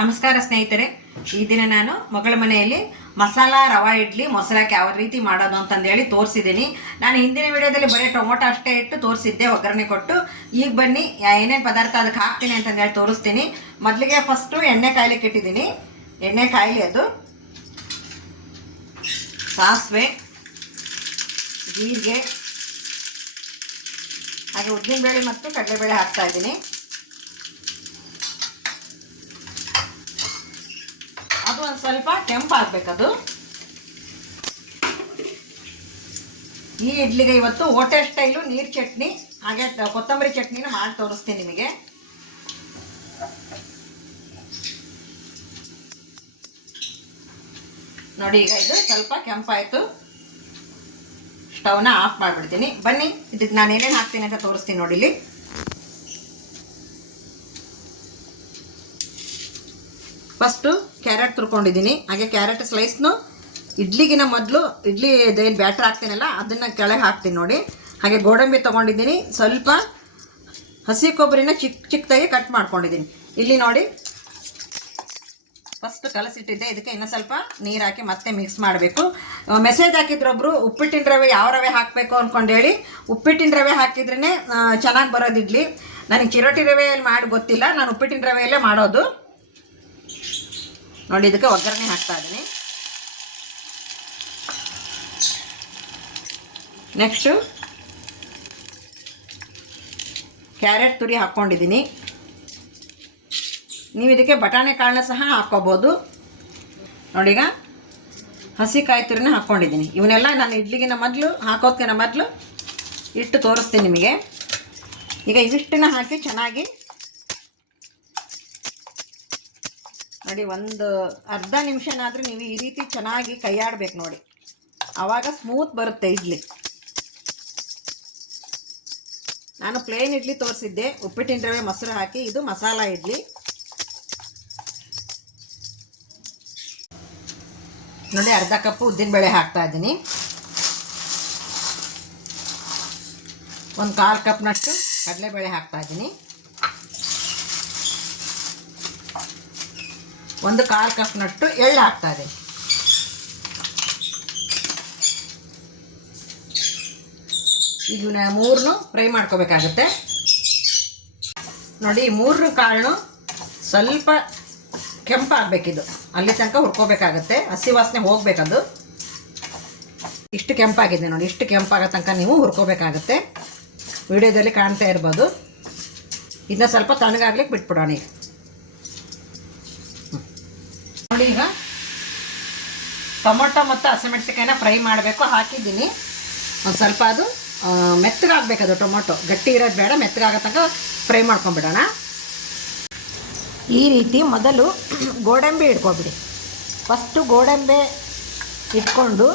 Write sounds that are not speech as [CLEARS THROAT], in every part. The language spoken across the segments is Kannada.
ನಮಸ್ಕಾರ ಸ್ನೇಹಿತರೆ. ಈ ದಿನ ನಾನು ಮಗಳ ಮನೆಯಲ್ಲಿ ಮಸಾಲ, ರವಾ, ಇಡ್ಲಿ, ಮೊಸರಕ್ಕೆ ಯಾವ ರೀತಿ ಮಾಡೋದು ಅಂತಂದೇಳಿ ತೋರಿಸಿದ್ದೀನಿ. ನಾನು ಹಿಂದಿನ ವಿಡಿಯೋದಲ್ಲಿ ಬರೀ ಟೊಮೊಟೊ ಅಷ್ಟೇ ಇಟ್ಟು ತೋರಿಸಿದ್ದೆ, ಒಗ್ಗರಣೆ ಕೊಟ್ಟು. ಈಗ ಬನ್ನಿ ಏನೇನು ಪದಾರ್ಥ ಅದಕ್ಕೆ ಹಾಕ್ತೀನಿ ಅಂತಂದೇಳಿ ತೋರಿಸ್ತೀನಿ. ಮೊದಲಿಗೆ ಫಸ್ಟು ಎಣ್ಣೆ ಕಾಯ್ಲಿಕ್ಕೆ ಇಟ್ಟಿದ್ದೀನಿ. ಎಣ್ಣೆ ಕಾಯಿಲೆ ಅದು. ಸಾಸಿವೆ, ಜೀರಿಗೆ, ಹಾಗೆ ಉದ್ದಿನಬೇಳೆ ಮತ್ತು ಕಡಲೆಬೇಳೆ ಹಾಕ್ತಾ ಇದ್ದೀನಿ ಅದು ಒಂದು ಸ್ವಲ್ಪ ಕೆಂಪಾಗಬೇಕದು ಈ ಇಡ್ಲಿಗೆ ಇವತ್ತು ಹೋಟೆ ಸ್ಟೈಲು ನೀರು ಚಟ್ನಿ, ಹಾಗೆ ಕೊತ್ತಂಬರಿ ಚಟ್ನಿನ ಮಾಡಿ ತೋರಿಸ್ತೀನಿ ನಿಮಗೆ. ನೋಡಿ, ಈಗ ಇದು ಸ್ವಲ್ಪ ಕೆಂಪಾಯಿತು. ಸ್ಟವ್ನ ಆಫ್ ಮಾಡಿಬಿಡ್ತೀನಿ. ಬನ್ನಿ, ಇದಕ್ಕೆ ನಾನು ಏನೇನು ಹಾಕ್ತೀನಿ ಅಂತ ತೋರಿಸ್ತೀನಿ ನೋಡಿ ಇಲ್ಲಿ. ಫಸ್ಟು ಕ್ಯಾರೆಟ್ ತುರ್ಕೊಂಡಿದ್ದೀನಿ. ಹಾಗೆ ಕ್ಯಾರೆಟ್ ಸ್ಲೈಸ್ನು ಇಡ್ಲಿಗಿನ ಮೊದಲು ಇಡ್ಲಿ ಏನು ಬ್ಯಾಟ್ರ್ ಹಾಕ್ತೀನಲ್ಲ, ಅದನ್ನು ಕೆಳಗೆ ಹಾಕ್ತೀನಿ ನೋಡಿ. ಹಾಗೆ ಗೋಡಂಬಿ ತೊಗೊಂಡಿದ್ದೀನಿ. ಸ್ವಲ್ಪ ಹಸಿ ಕೊಬ್ಬರಿನ ಚಿಕ್ಕ ಚಿಕ್ಕದಾಗಿ ಕಟ್ ಮಾಡ್ಕೊಂಡಿದ್ದೀನಿ. ಇಲ್ಲಿ ನೋಡಿ. ಫಸ್ಟ್ ಕಲಸಿಟ್ಟಿದ್ದೆ. ಇದಕ್ಕೆ ಇನ್ನೂ ಸ್ವಲ್ಪ ನೀರು ಹಾಕಿ ಮತ್ತೆ ಮಿಕ್ಸ್ ಮಾಡಬೇಕು. ಮೆಸೇಜ್ ಹಾಕಿದ್ರೊಬ್ಬರು ಉಪ್ಪಿಟ್ಟಿನ ರವೆ ಯಾವ ರವೆ ಹಾಕಬೇಕು? ಅಂದ್ಕೊಂಡೇಳಿ ಉಪ್ಪಿಟ್ಟಿನ ರವೆ ಹಾಕಿದ್ರೇ ಚೆನ್ನಾಗಿ ಬರೋದು ಇಡ್ಲಿ. ನನಗೆ ಚಿರೋಟಿ ರವೆಯಲ್ಲಿ ಮಾಡಿ ಗೊತ್ತಿಲ್ಲ. ನಾನು ಉಪ್ಪಿಟ್ಟಿನ ರವೆಯಲ್ಲೇ ಮಾಡೋದು. ನೋಡಿ, ಇದಕ್ಕೆ ಒಗ್ಗರಣೆ ಹಾಕ್ತಾ ಇದ್ದೀನಿ. ನೆಕ್ಸ್ಟು ಕ್ಯಾರೆಟ್ ತುರಿ ಹಾಕ್ಕೊಂಡಿದ್ದೀನಿ. ನೀವು ಇದಕ್ಕೆ ಬಟಾಣಿ ಕಾಳನ್ನ ಸಹ ಹಾಕ್ಕೋಬೋದು. ನೋಡೀಗ ಹಸಿ ಕಾಯಿ ತುರಿನ ಹಾಕ್ಕೊಂಡಿದ್ದೀನಿ. ಇವನ್ನೆಲ್ಲ ನಾನು ಇಡ್ಲಿಗಿನ ಮೊದಲು, ಹಾಕೋದ್ಕಿನ ಮೊದಲು ಇಟ್ಟು ತೋರಿಸ್ತೀನಿ ನಿಮಗೆ. ಈಗ ಇವಿಷ್ಟನ್ನ ಹಾಕಿ ಚೆನ್ನಾಗಿ ನೋಡಿ, ಒಂದು ಅರ್ಧ ನಿಮಿಷನಾದರೂ ನೀವು ಈ ರೀತಿ ಚೆನ್ನಾಗಿ ಕೈಯಾಡಬೇಕು ನೋಡಿ. ಆವಾಗ ಸ್ಮೂತ್ ಬರುತ್ತೆ ಇಡ್ಲಿ. ನಾನು ಪ್ಲೇನ್ ಇಡ್ಲಿ ತೋರಿಸಿದ್ದೆ. ಉಪ್ಪಿಟ್ಟಿನ ರವೆ ಮೊಸರು ಹಾಕಿ, ಇದು ಮಸಾಲ ಇಡ್ಲಿ. ನೋಡಿ, ಅರ್ಧ ಕಪ್ಪು ಉದ್ದಿನಬೇಳೆ ಹಾಕ್ತಾ ಇದ್ದೀನಿ. ಒಂದು ಕಾಲು ಕಪ್ನಷ್ಟು ಕಡಲೆಬೇಳೆ ಹಾಕ್ತಾ ಇದ್ದೀನಿ. ಒಂದು ಕಾರ್ ಕಪ್ನಷ್ಟು ಎಳ್ಳು ಹಾಕ್ತಾರೆ. ಇದು ಇದನ್ನ ಮೂರನ್ನು ಫ್ರೈ ಮಾಡ್ಕೋಬೇಕಾಗುತ್ತೆ. ನೋಡಿ ಮೂರನ್ನು ಕಾಳನ್ನು ಸ್ವಲ್ಪ ಕೆಂಪಾಗಬೇಕಿದು. ಅಲ್ಲಿ ತನಕ ಹುರ್ಕೋಬೇಕಾಗತ್ತೆ. ಹಸಿ ವಾಸನೆ ಹೋಗಬೇಕದು. ಇಷ್ಟು ಕೆಂಪಾಗಿದೆ ನೋಡಿ, ಇಷ್ಟು ಕೆಂಪಾಗೋ ತನಕ ನೀವು ಹುರ್ಕೋಬೇಕಾಗತ್ತೆ. ವಿಡಿಯೋದಲ್ಲಿ ಕಾಣ್ತಾ ಇರ್ಬೋದು. ಇದನ್ನ ಸ್ವಲ್ಪ ತಣ್ಣಗಾಗ್ಲಿಕ್ಕೆ ಬಿಟ್ಬಿಡೋಣ ಈಗ. ನೋಡಿ ಈಗ. ಟೊಮೊಟೊ ಮತ್ತು ಹಸಿಮೆಣಸಿಕಾಯಿನ ಫ್ರೈ ಮಾಡಬೇಕು, ಹಾಕಿದ್ದೀನಿ. ಒಂದು ಸ್ವಲ್ಪ ಅದು ಮೆತ್ತಗಾಗಬೇಕು ಅದು ಟೊಮೊಟೊ. ಗಟ್ಟಿ ಇರೋದು ಬೇಡ, ಮೆತ್ತಗಾಗೋ ತನಕ ಫ್ರೈ ಮಾಡ್ಕೊಂಬಿಡೋಣ. ಈ ರೀತಿ ಮೊದಲು [CLEARS THROAT] ಗೋಡಂಬಿ ಇಟ್ಕೊಬಿಡಿ. ಫಸ್ಟು ಗೋಡಂಬೆ ಇಟ್ಕೊಂಡು,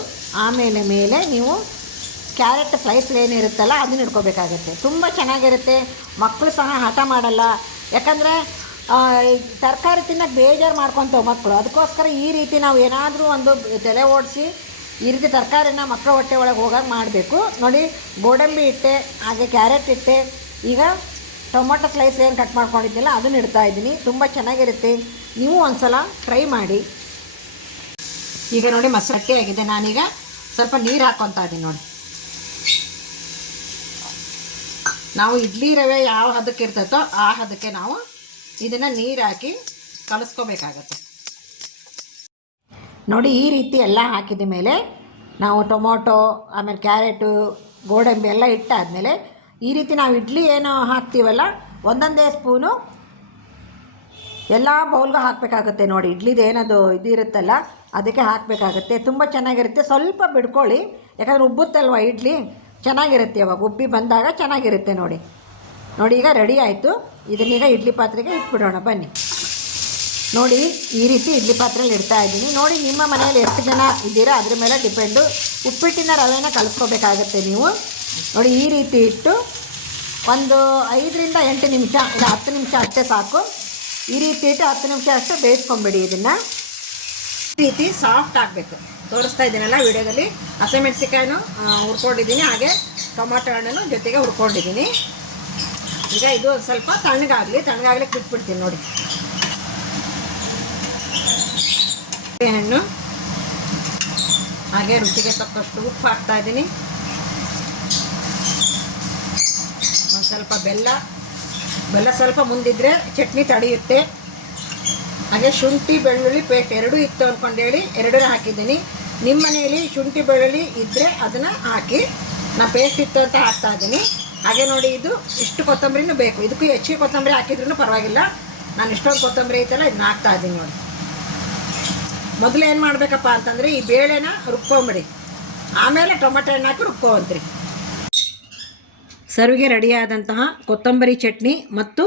ಆಮೇಲೆ ಮೇಲೆ ನೀವು ಕ್ಯಾರೆಟ್ ಸ್ಲೈಸ್ ಏನಿರುತ್ತಲ್ಲ ಅದನ್ನ ಇಟ್ಕೋಬೇಕಾಗತ್ತೆ. ತುಂಬ ಚೆನ್ನಾಗಿರುತ್ತೆ. ಮಕ್ಕಳು ಸಹ ಹಠ ಮಾಡಲ್ಲ. ಯಾಕಂದರೆ ತರಕಾರಿ ತಿನ್ನಕ್ಕೆ ಬೇಜಾರು ಮಾಡ್ಕೊತಾವೆ ಮಕ್ಕಳು ಅದಕ್ಕೋಸ್ಕರ ಈ ರೀತಿ ನಾವು ಏನಾದರೂ ಒಂದು ತಲೆ ಓಡಿಸಿ ಈ ರೀತಿ ತರಕಾರಿನ ಮಕ್ಕಳ ಹೊಟ್ಟೆ ಒಳಗೆ ಹೋಗಾಗ ಮಾಡಬೇಕು. ನೋಡಿ, ಗೋಡಂಬಿ ಇಟ್ಟೆ ಹಾಗೆ ಕ್ಯಾರೆಟ್ ಇಟ್ಟೆ ಈಗ ಟೊಮೊಟೊ ಸ್ಲೈಸ್ ಏನು ಕಟ್ ಮಾಡ್ಕೊಂಡಿದ್ದಿಲ್ಲ ಅದನ್ನು ಇಡ್ತಾ ಇದ್ದೀನಿ. ತುಂಬ ಚೆನ್ನಾಗಿರುತ್ತೆ. ನೀವು ಒಂದು ಸಲ ಟ್ರೈ ಮಾಡಿ. ಈಗ ನೋಡಿ ಮೊಸರು ಆಗಿದೆ. ನಾನೀಗ ಸ್ವಲ್ಪ ನೀರು ಹಾಕೊತಾ ಇದ್ದೀನಿ ನೋಡಿ. ನಾವು ಇಡ್ಲಿ ರವೆ ಯಾವ ಹದಕ್ಕೆ ಇರ್ತೈತೋ ಆ ಹದಕ್ಕೆ ನಾವು ಇದನ್ನು ನೀರು ಹಾಕಿ ಕಲಿಸ್ಕೋಬೇಕಾಗತ್ತೆ. ನೋಡಿ ಈ ರೀತಿ ಎಲ್ಲ ಹಾಕಿದ ಮೇಲೆ ನಾವು ಟೊಮೊಟೊ, ಆಮೇಲೆ ಕ್ಯಾರೆಟು, ಗೋಡಂಬಿ ಎಲ್ಲ ಇಟ್ಟಾದಮೇಲೆ ಈ ರೀತಿ ನಾವು ಇಡ್ಲಿ ಏನು ಹಾಕ್ತೀವಲ್ಲ, ಒಂದೊಂದೇ ಸ್ಪೂನು ಎಲ್ಲ ಬೌಲ್ಗೂ ಹಾಕಬೇಕಾಗುತ್ತೆ ನೋಡಿ. ಇಡ್ಲಿದು ಏನದು ಇದು ಇರುತ್ತಲ್ಲ, ಅದಕ್ಕೆ ಹಾಕಬೇಕಾಗುತ್ತೆ. ತುಂಬ ಚೆನ್ನಾಗಿರುತ್ತೆ. ಸ್ವಲ್ಪ ಬಿಡ್ಕೊಳ್ಳಿ. ಯಾಕಂದರೆ ಉಬ್ಬುತ್ತಲ್ವ ಇಡ್ಲಿ? ಚೆನ್ನಾಗಿರುತ್ತೆ ಅವಾಗ. ಉಬ್ಬಿ ಬಂದಾಗ ಚೆನ್ನಾಗಿರುತ್ತೆ ನೋಡಿ. ನೋಡಿ, ಈಗ ರೆಡಿ ಆಯಿತು. ಇದನ್ನೀಗ ಇಡ್ಲಿ ಪಾತ್ರೆಗೆ ಇಟ್ಬಿಡೋಣ, ಬನ್ನಿ. ನೋಡಿ, ಈ ರೀತಿ ಇಡ್ಲಿ ಪಾತ್ರೆಯಲ್ಲಿ ಇಡ್ತಾ ಇದ್ದೀನಿ. ನೋಡಿ, ನಿಮ್ಮ ಮನೆಯಲ್ಲಿ ಎಷ್ಟು ಜನ ಇದ್ದೀರಾ? ಅದ್ರ ಮೇಲೆ ಡಿಪೆಂಡು ಉಪ್ಪಿಟ್ಟಿನ ರವೆನ ಕಲಿಸ್ಕೋಬೇಕಾಗತ್ತೆ ನೀವು. ನೋಡಿ, ಈ ರೀತಿ ಇಟ್ಟು ಒಂದು ಐದರಿಂದ ಎಂಟು ನಿಮಿಷ, ಇಲ್ಲ, ಹತ್ತು ನಿಮಿಷ ಅಷ್ಟೇ ಸಾಕು. ಈ ರೀತಿ ಇಟ್ಟು ಹತ್ತು ನಿಮಿಷ ಅಷ್ಟು ಬೇಯಿಸ್ಕೊಂಬಿಡಿ ಇದನ್ನು. ಈ ರೀತಿ ಸಾಫ್ಟ್ ಆಗಬೇಕು. ತೋರಿಸ್ತಾ ಇದ್ದೀನಲ್ಲ ವಿಡಿಯೋದಲ್ಲಿ. ಹಸಿಮೆಣಸಿಕಾಯಿನೂ ಹುರ್ಕೊಂಡಿದ್ದೀನಿ. ಹಾಗೆ ಟೊಮಾಟೊ ಹಣ್ಣನ್ನು ಜೊತೆಗೆ ಹುರ್ಕೊಂಡಿದ್ದೀನಿ. ಈಗ ಇದು ಸ್ವಲ್ಪ ತಣ್ಣಗಾಗಲಿ ತಣ್ಣಗಾಗ್ಲಿಕ್ಕೆ ಬಿಟ್ಬಿಡ್ತೀನಿ ನೋಡಿ. ಹಣ್ಣು. ಹಾಗೆ ರುಚಿಗೆ ತಕ್ಕಷ್ಟು ಉಪ್ಪು ಹಾಕ್ತಾ ಇದ್ದೀನಿ. ಒಂದು ಸ್ವಲ್ಪ ಬೆಲ್ಲ ಬೆಲ್ಲ ಸ್ವಲ್ಪ ಮುಂದಿದ್ರೆ ಚಟ್ನಿ ತಡೆಯುತ್ತೆ. ಹಾಗೆ ಶುಂಠಿ, ಬೆಳ್ಳುಳ್ಳಿ ಪೇಸ್ಟ್ ಎರಡೂ ಇತ್ತು ಅಂದ್ಕೊಂಡೇಳಿ ಎರಡೂ ಹಾಕಿದ್ದೀನಿ. ನಿಮ್ಮ ಮನೆಯಲ್ಲಿ ಶುಂಠಿ, ಬೆಳ್ಳುಳ್ಳಿ ಇದ್ದರೆ ಅದನ್ನು ಹಾಕಿ ನಾನು ಪೇಸ್ಟ್ ಇತ್ತು ಅಂತ ಹಾಕ್ತಾ ಇದ್ದೀನಿ. ಹಾಗೆ ನೋಡಿ ಇದು ಇಷ್ಟು ಕೊತ್ತಂಬರಿನೂ ಬೇಕು. ಇದಕ್ಕೂ ಹೆಚ್ಚಿಗೆ ಕೊತ್ತಂಬರಿ ಹಾಕಿದ್ರೂ ಪರವಾಗಿಲ್ಲ. ನಾನು ಇಷ್ಟೊಂದು ಕೊತ್ತಂಬರಿ ಐತಲ್ಲ, ಇದನ್ನ ಹಾಕ್ತಾ ಇದ್ದೀನಿ ನೋಡಿ. ಮೊದಲು ಏನು ಮಾಡಬೇಕಪ್ಪ ಅಂತಂದರೆ ಈ ಬೇಳೆನ ರುಬ್ಕೊಂಬಿಡಿ. ಆಮೇಲೆ ಟೊಮೆಟೊ ಹಣ್ಣು ಹಾಕಿ ರುಬ್ಕೊಂತ್ರಿ. ಸರ್ವಿಗೆ ರೆಡಿಯಾದಂತಹ ಕೊತ್ತಂಬರಿ ಚಟ್ನಿ ಮತ್ತು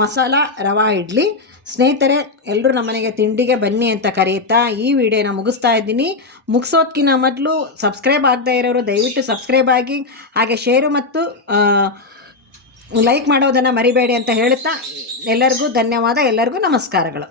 ಮಸಾಲ, ರವಾ, ಇಡ್ಲಿ. ಸ್ನೇಹಿತರೆ ಎಲ್ಲರೂ ನಮ್ಮನೆಗೆ ತಿಂಡಿಗೆ ಬನ್ನಿ ಅಂತ ಕರೆಯುತ್ತಾ ಈ ವಿಡಿಯೋನ ಮುಗಿಸ್ತಾ ಇದ್ದೀನಿ. ಮುಗಿಸೋದ್ಕಿಂತ ಮೊದಲು ಸಬ್ಸ್ಕ್ರೈಬ್ ಆಗದೇ ಇರೋರು ದಯವಿಟ್ಟು ಸಬ್ಸ್ಕ್ರೈಬ್ ಆಗಿ, ಹಾಗೆ ಶೇರು ಮತ್ತು ಲೈಕ್ ಮಾಡೋದನ್ನು ಮರಿಬೇಡಿ ಅಂತ ಹೇಳುತ್ತಾ ಎಲ್ಲರಿಗೂ ಧನ್ಯವಾದ, ಎಲ್ಲರಿಗೂ ನಮಸ್ಕಾರಗಳು.